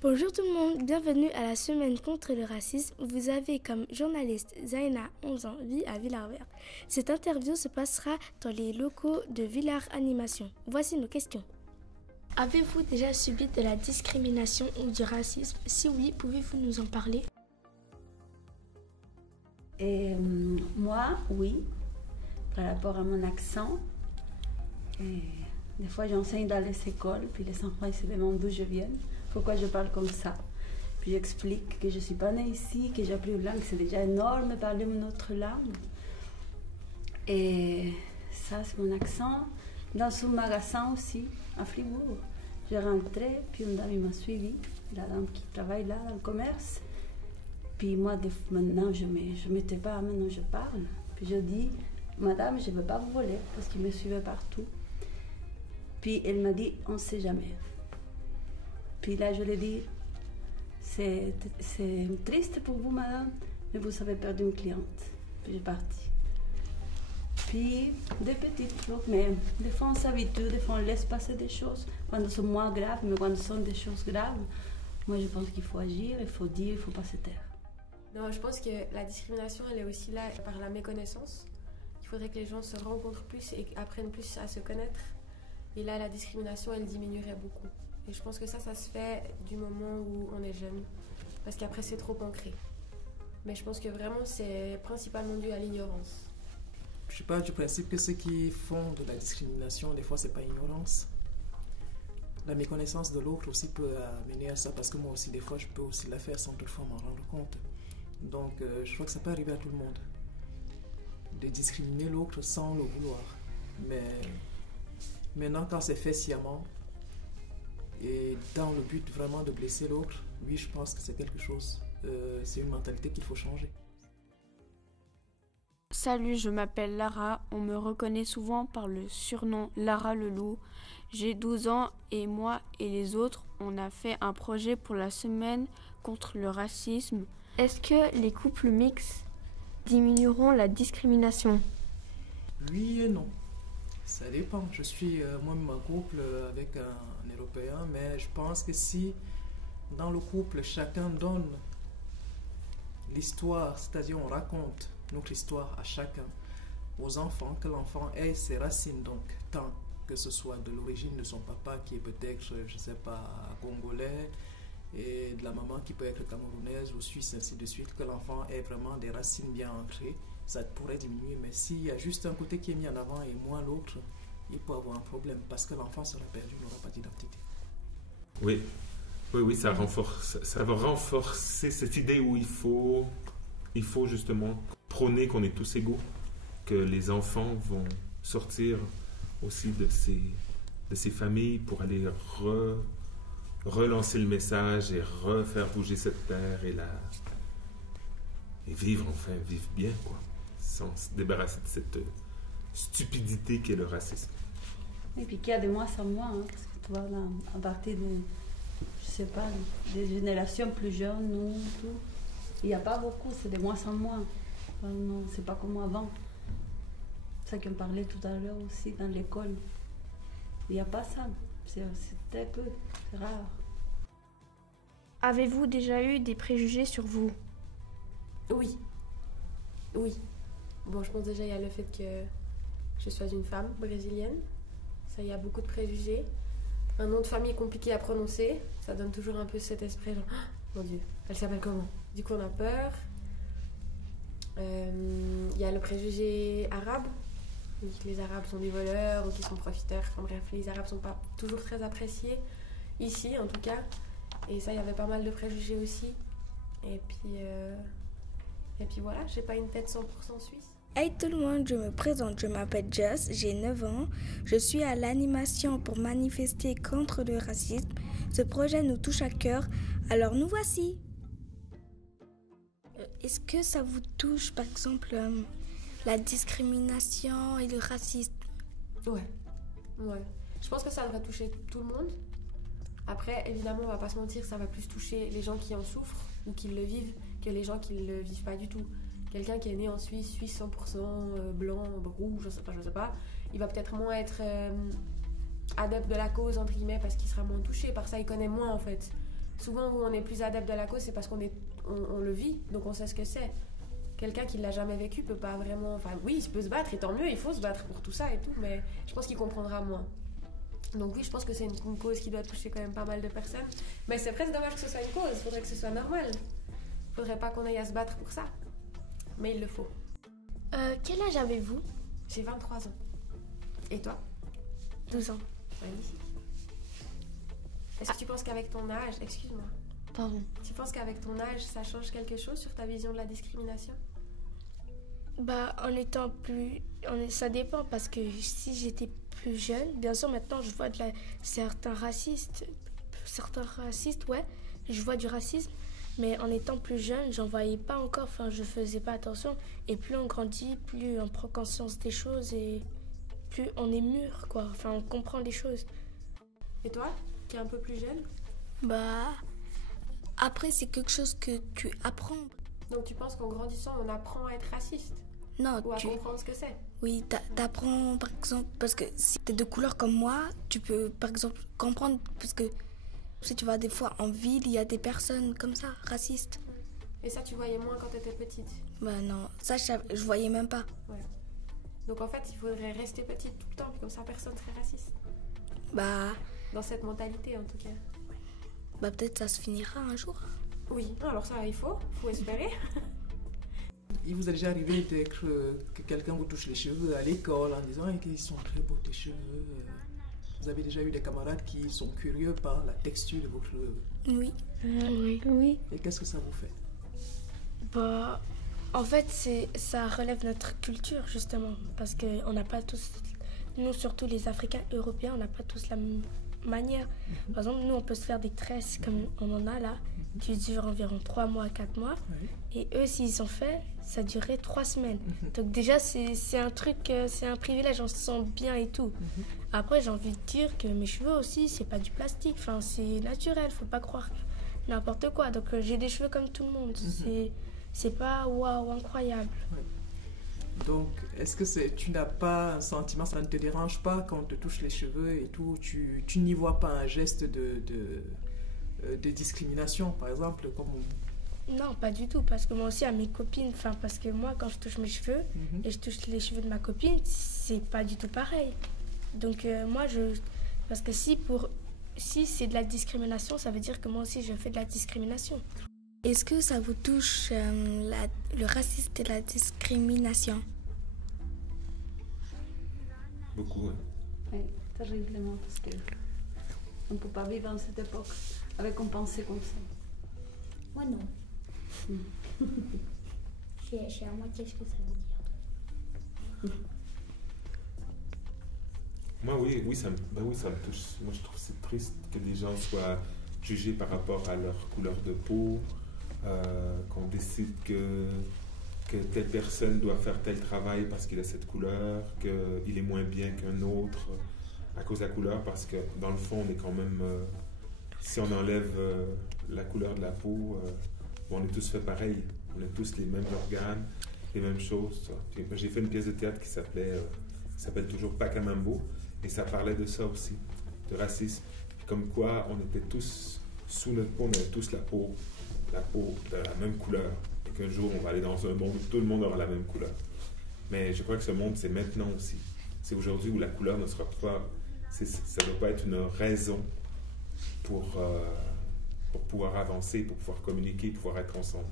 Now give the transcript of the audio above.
Bonjour tout le monde, bienvenue à la semaine contre le racisme. Vous avez comme journaliste Zaina, 11 ans, vit à Villars-Vert. Cette interview se passera dans les locaux de Villars Animation. Voici nos questions. Avez-vous déjà subi de la discrimination ou du racisme? Si oui, pouvez-vous nous en parler? Moi, oui, par rapport à mon accent. Des fois, j'enseigne dans les écoles, puis les enfants ils se demandent d'où je viens, pourquoi je parle comme ça. Puis j'explique que je ne suis pas née ici, que j'ai appris une langue, c'est déjà énorme de parler une autre langue. Et ça, c'est mon accent. Dans ce magasin aussi, à Fribourg, je rentrais, puis une dame m'a suivi, la dame qui travaille là dans le commerce. Puis moi, maintenant, je ne mettais pas, maintenant je parle. Puis je dis, madame, je ne veux pas vous voler, parce qu'il me suivait partout. Puis elle m'a dit, on ne sait jamais. Puis là, je lui ai dit, c'est triste pour vous, madame, mais vous avez perdu une cliente. Puis j'ai parti. Puis, des petites choses, mais des fois on s'habitue, des fois on laisse passer des choses, quand elles sont moins graves, mais quand ce sont des choses graves, moi je pense qu'il faut agir, il faut dire, il ne faut pas se taire. Non, je pense que la discrimination, elle est aussi là par la méconnaissance. Il faudrait que les gens se rencontrent plus et apprennent plus à se connaître. Et là, la discrimination, elle diminuerait beaucoup. Et je pense que ça se fait du moment où on est jeune. Parce qu'après, c'est trop ancré. Mais je pense que vraiment, c'est principalement dû à l'ignorance. Je suis pas du principe que ceux qui font de la discrimination, des fois, c'est pas ignorance. La méconnaissance de l'autre aussi peut amener à ça, parce que moi aussi, des fois, je peux aussi la faire sans toutefois m'en rendre compte. Donc, je crois que ça peut arriver à tout le monde. De discriminer l'autre sans le vouloir. Mais maintenant, quand c'est fait sciemment, et dans le but vraiment de blesser l'autre, oui, je pense que c'est quelque chose, c'est une mentalité qu'il faut changer. Salut, je m'appelle Lara, on me reconnaît souvent par le surnom Lara le loup. J'ai 12 ans et moi et les autres, on a fait un projet pour la semaine contre le racisme. Est-ce que les couples mixtes diminueront la discrimination? Oui et non. Ça dépend. Je suis moi-même en couple avec un Européen, mais je pense que si dans le couple, chacun donne l'histoire, c'est-à-dire on raconte notre histoire à chacun, aux enfants, que l'enfant ait ses racines, donc tant que ce soit de l'origine de son papa qui est peut-être, je ne sais pas, congolais, et de la maman qui peut être camerounaise ou suisse, ainsi de suite, que l'enfant ait vraiment des racines bien ancrées, ça pourrait diminuer. Mais s'il y a juste un côté qui est mis en avant et moins l'autre, il peut avoir un problème parce que l'enfant sera perdu, il n'aura pas d'identité. Oui, ça va renforcer cette idée où il faut justement prôner qu'on est tous égaux, que les enfants vont sortir aussi de ces familles pour aller relancer le message et refaire bouger cette terre et vivre bien, quoi, sans se débarrasser de cette stupidité qu'est le racisme. Et puis qu'il y a de moins en moins, parce que tu vois, là, à partir de, je sais pas, des générations plus jeunes, nous, tout, il n'y a pas beaucoup, c'est de moins en moins. Non, c'est pas comme avant. C'est ça qu'on parlait tout à l'heure aussi dans l'école. Il n'y a pas ça, c'est très peu, c'est rare. Avez-vous déjà eu des préjugés sur vous? Oui. Bon, je pense déjà il y a le fait que je sois une femme brésilienne. Ça, il y a beaucoup de préjugés. Un nom de famille compliqué à prononcer. Ça donne toujours un peu cet esprit genre, oh, mon Dieu, elle s'appelle comment? Du coup, on a peur. Il y a le préjugé arabe. Que les Arabes sont des voleurs ou qu'ils sont profiteurs. Enfin bref, les Arabes sont pas toujours très appréciés. Ici, en tout cas. Et ça, il y avait pas mal de préjugés aussi. Et puis voilà, j'ai pas une tête 100% suisse. Hey tout le monde, je me présente, je m'appelle Jess, j'ai 9 ans. Je suis à l'animation pour manifester contre le racisme. Ce projet nous touche à cœur, alors nous voici. Est-ce que ça vous touche, par exemple, la discrimination et le racisme? Ouais. Je pense que ça devrait toucher tout le monde. Après, évidemment, on va pas se mentir, ça va plus toucher les gens qui en souffrent ou qui le vivent que les gens qui le vivent pas du tout. Quelqu'un qui est né en Suisse 100% blanc, rouge, je sais pas, il va peut-être moins être adepte de la cause, entre guillemets, parce qu'il sera moins touché par ça, il connaît moins en fait. souvent où on est plus adepte de la cause, c'est parce qu'on le vit, donc on sait ce que c'est. Quelqu'un qui ne l'a jamais vécu peut pas vraiment... Enfin oui, il peut se battre, et tant mieux, il faut se battre pour tout ça et tout, mais je pense qu'il comprendra moins. Donc oui, je pense que c'est une cause qui doit toucher quand même pas mal de personnes. Mais c'est presque dommage que ce soit une cause, il faudrait que ce soit normal. Il faudrait pas qu'on aille à se battre pour ça. Mais il le faut. Quel âge avez-vous? J'ai 23 ans. Et toi? 12 ans. Magnifique. Est-ce que tu penses qu'avec ton âge... Excuse-moi. Pardon. Tu penses qu'avec ton âge, ça change quelque chose sur ta vision de la discrimination? Bah, en étant plus... Ça dépend, parce que si j'étais plus jeune, bien sûr, maintenant, je vois certains racistes, ouais, je vois du racisme, mais en étant plus jeune, j'en voyais pas encore, enfin, je faisais pas attention, et plus on grandit, plus on prend conscience des choses, et plus on est mûr, quoi, enfin, on comprend les choses. Et toi, qui es un peu plus jeune? Bah, après, c'est quelque chose que tu apprends. Donc tu penses qu'en grandissant, on apprend à être raciste? Non, ou à comprendre ce que c'est? Oui, t'apprends, par exemple, parce que si t'es de couleur comme moi, tu peux, par exemple, comprendre, parce que si tu vas des fois en ville, il y a des personnes comme ça, racistes. Et ça, tu voyais moins quand t'étais petite? Bah non, ça, je voyais même pas. Ouais. Donc en fait, il faudrait rester petite tout le temps, puis comme ça, personne serait raciste. Bah... Dans cette mentalité, en tout cas. Bah peut-être ça se finira un jour. Oui, alors ça, il faut espérer. Il vous est déjà arrivé que quelqu'un vous touche les cheveux à l'école en disant qu'ils sont très beaux tes cheveux. Vous avez déjà eu des camarades qui sont curieux par la texture de vos cheveux? Oui. Oui. Et qu'est-ce que ça vous fait? Bah, en fait, ça relève notre culture, justement, parce qu'on n'a pas tous, nous surtout les Africains européens, on n'a pas tous la même manière. Par exemple, nous, on peut se faire des tresses comme on en a là, qui durent environ 3 mois, 4 mois. Oui. Et eux, s'ils ont fait, ça durait 3 semaines. Donc déjà, c'est un truc, c'est un privilège, on se sent bien et tout. Après, j'ai envie de dire que mes cheveux aussi, c'est pas du plastique, enfin, c'est naturel, faut pas croire n'importe quoi. Donc j'ai des cheveux comme tout le monde, c'est pas waouh, incroyable. Oui. Donc, est-ce que tu n'as pas un sentiment, ça ne te dérange pas quand on te touche les cheveux et tout, tu n'y vois pas un geste de discrimination, par exemple, comme Non, pas du tout, parce que moi aussi, à mes copines, enfin, parce que moi, quand je touche mes cheveux et je touche les cheveux de ma copine, c'est pas du tout pareil. Donc, parce que si c'est de la discrimination, ça veut dire que moi aussi, je fais de la discrimination. Est-ce que ça vous touche le racisme et la discrimination? Beaucoup, oui. Oui, terriblement, parce qu'on ne peut pas vivre en cette époque avec une pensée comme ça. Moi non. Je sais à moitié ce que ça veut dire. Moi, oui, ça me touche. Moi, je trouve que c'est triste que des gens soient jugés par rapport à leur couleur de peau, qu'on décide que telle personne doit faire tel travail parce qu'il a cette couleur, qu'il est moins bien qu'un autre à cause de la couleur, parce que dans le fond, on est quand même... si on enlève la couleur de la peau, on est tous fait pareil. On a tous les mêmes organes, les mêmes choses. J'ai fait une pièce de théâtre qui s'appelle toujours Pacamambo, et ça parlait de ça aussi, de racisme. Comme quoi, on était tous, sous notre peau, on avait tous la peau de la même couleur. Et qu'un jour, on va aller dans un monde où tout le monde aura la même couleur. Mais je crois que ce monde, c'est maintenant aussi. C'est aujourd'hui où la couleur ne sera pas... ça ne doit pas être une raison pour pouvoir avancer, pour pouvoir communiquer, pour pouvoir être ensemble.